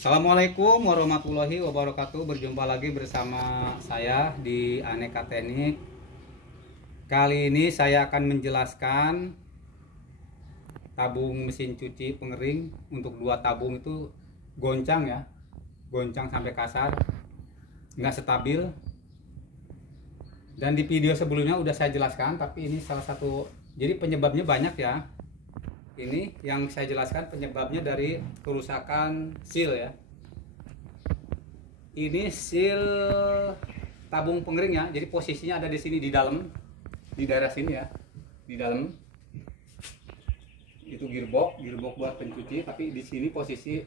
Assalamualaikum warahmatullahi wabarakatuh. Berjumpa lagi bersama saya di Aneka Teknik. Kali ini saya akan menjelaskan tabung mesin cuci pengering. Untuk dua tabung itu goncang ya, goncang sampai kasar, nggak stabil. Dan di video sebelumnya udah saya jelaskan, tapi ini salah satu, jadi penyebabnya banyak ya. Ini yang saya jelaskan penyebabnya dari kerusakan seal ya. Ini seal tabung pengering ya. Jadi posisinya ada di sini, di dalam, di daerah sini ya, di dalam. Itu gearbox buat pencuci, tapi di sini posisi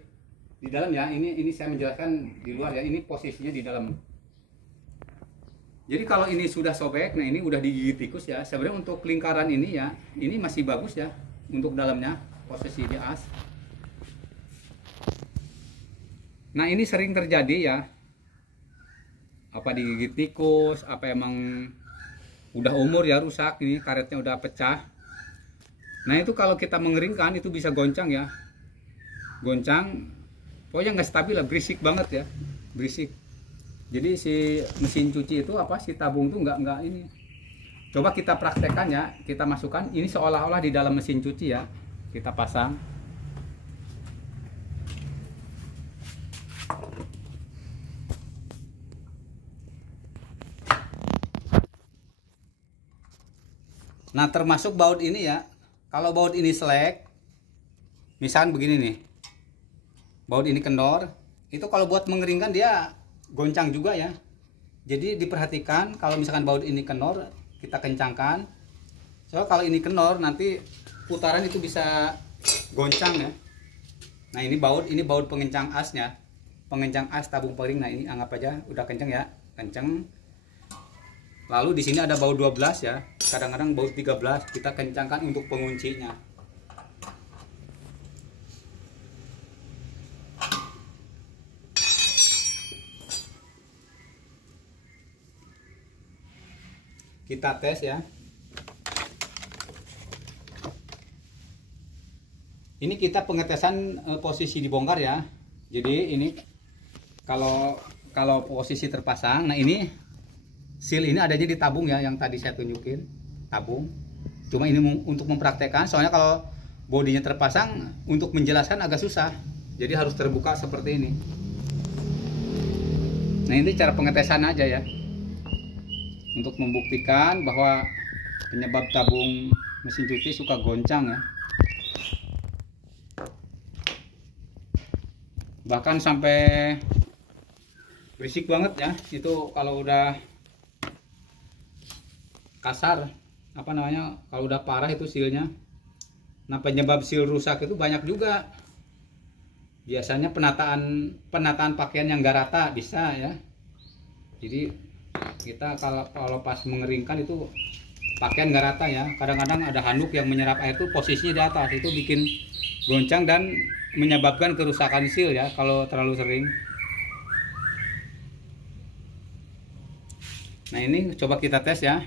di dalam ya. Ini saya menjelaskan di luar ya. Ini posisinya di dalam. Jadi kalau ini sudah sobek, nah ini udah digigit tikus ya. Sebenarnya untuk lingkaran ini ya, ini masih bagus ya. Untuk dalamnya posisi di as. Nah ini sering terjadi ya, apa digigit tikus, apa emang udah umur ya, rusak, ini karetnya udah pecah. Nah itu kalau kita mengeringkan itu bisa goncang ya, goncang, pokoknya nggak stabil lah, berisik banget ya, berisik. Jadi si mesin cuci itu apa, si tabung tuh nggak ini. Coba kita praktekkan ya, kita masukkan ini seolah-olah di dalam mesin cuci ya. Kita pasang. Nah, termasuk baut ini ya. Kalau baut ini selek, misalkan begini nih. Baut ini kendor, itu kalau buat mengeringkan dia goncang juga ya. Jadi diperhatikan kalau misalkan baut ini kendor, kita kencangkan. Soalnya kalau ini kendor nanti putaran itu bisa goncang ya. Nah ini baut pengencang asnya, pengencang as tabung pengering. Nah ini anggap aja udah kencang ya, kencang. Lalu di sini ada baut 12 ya, kadang-kadang baut 13, kita kencangkan untuk penguncinya. Kita tes ya. Ini kita pengetesan posisi dibongkar ya. Jadi ini kalau posisi terpasang, nah ini seal ini adanya di tabung ya, yang tadi saya tunjukin tabung. Cuma ini untuk mempraktekkan, soalnya kalau bodinya terpasang untuk menjelaskan agak susah. Jadi harus terbuka seperti ini. Nah ini cara pengetesan aja ya, untuk membuktikan bahwa penyebab tabung mesin cuci suka goncang ya. Bahkan sampai berisik banget ya, itu kalau udah kasar, apa namanya, kalau udah parah itu sealnya. Nah penyebab seal rusak itu banyak juga. Biasanya penataan pakaian yang gak rata bisa ya. Jadi kita kalau pas mengeringkan itu pakaian nggak rata ya, kadang-kadang ada handuk yang menyerap air itu posisinya di atas, itu bikin goncang dan menyebabkan kerusakan seal ya kalau terlalu sering. Nah ini coba kita tes ya.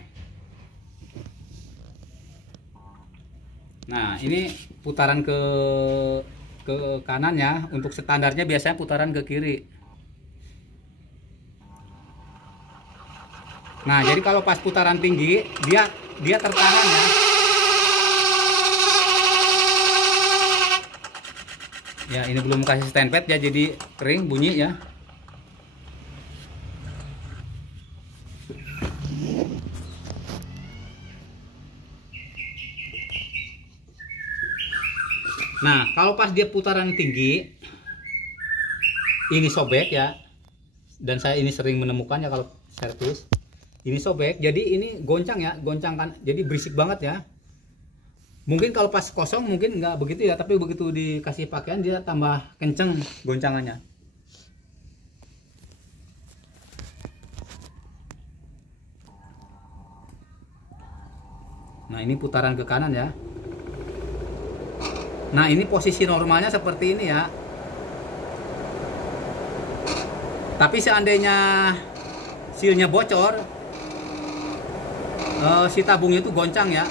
Nah ini putaran ke kanan ya, untuk standarnya biasanya putaran ke kiri. Nah, jadi kalau pas putaran tinggi, dia tertahan ya. Ya, ini belum kasih standpad ya, jadi kering bunyi ya. Nah, kalau pas dia putaran tinggi, ini sobek ya. Dan saya ini sering menemukannya kalau servis. Ini sobek, jadi ini goncang ya, goncang kan, jadi berisik banget ya. Mungkin kalau pas kosong mungkin nggak begitu ya, tapi begitu dikasih pakaian dia tambah kenceng goncangannya. Nah ini putaran ke kanan ya. Nah ini posisi normalnya seperti ini ya. Tapi seandainya sealnya bocor, si tabungnya itu goncang ya,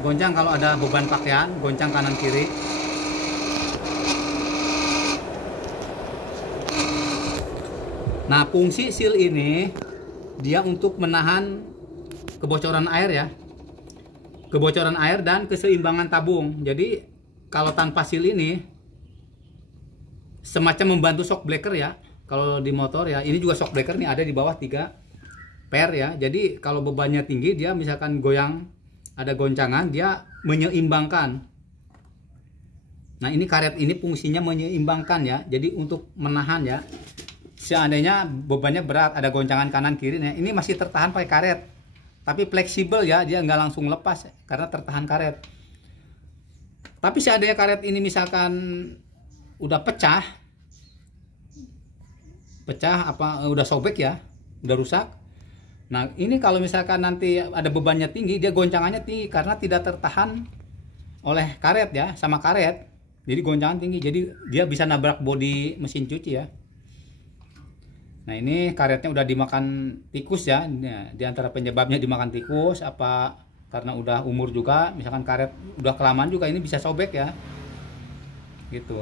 goncang kalau ada beban pakaian, goncang kanan kiri. Nah, fungsi seal ini dia untuk menahan kebocoran air ya. Kebocoran air dan keseimbangan tabung. Jadi kalau tanpa seal ini semacam membantu shock breaker ya. Kalau di motor ya, ini juga shock breaker nih ada di bawah 3 per ya. Jadi kalau bebannya tinggi, dia misalkan goyang, ada goncangan, dia menyeimbangkan. Nah, ini karet ini fungsinya menyeimbangkan ya. Jadi untuk menahan ya. Seandainya bebannya berat, ada goncangan kanan kiri, nah ini masih tertahan pakai karet. Tapi fleksibel ya, dia nggak langsung lepas karena tertahan karet. Tapi seandainya karet ini misalkan udah pecah apa udah sobek ya, udah rusak. Nah, ini kalau misalkan nanti ada bebannya tinggi, dia goncangannya tinggi karena tidak tertahan oleh karet ya, sama karet. Jadi goncangan tinggi, jadi dia bisa nabrak bodi mesin cuci ya. Nah, ini karetnya udah dimakan tikus ya. Nah, di antara penyebabnya dimakan tikus apa karena udah umur juga, misalkan karet udah kelamaan juga ini bisa sobek ya. Gitu.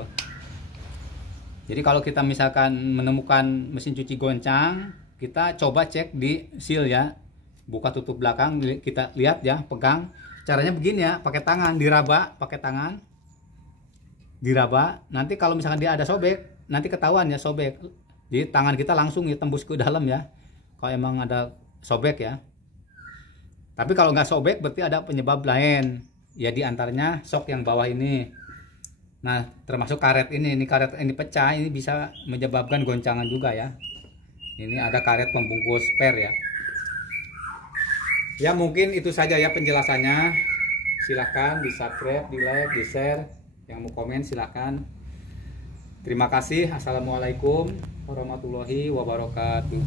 Jadi kalau kita misalkan menemukan mesin cuci goncang, kita coba cek di seal ya. Buka tutup belakang, kita lihat ya, pegang. Caranya begini ya, pakai tangan, diraba, pakai tangan. Diraba. Nanti kalau misalkan dia ada sobek, nanti ketahuan ya sobek. Jadi tangan kita langsung ya tembus ke dalam ya. Kalau emang ada sobek ya. Tapi kalau nggak sobek berarti ada penyebab lain. Ya di antaranya shock yang bawah ini. Nah, termasuk karet ini karet ini pecah, ini bisa menyebabkan goncangan juga ya. Ini ada karet pembungkus spare ya. Ya mungkin itu saja ya penjelasannya. Silahkan di subscribe, di like, di share. Yang mau komen silahkan. Terima kasih. Assalamualaikum warahmatullahi wabarakatuh.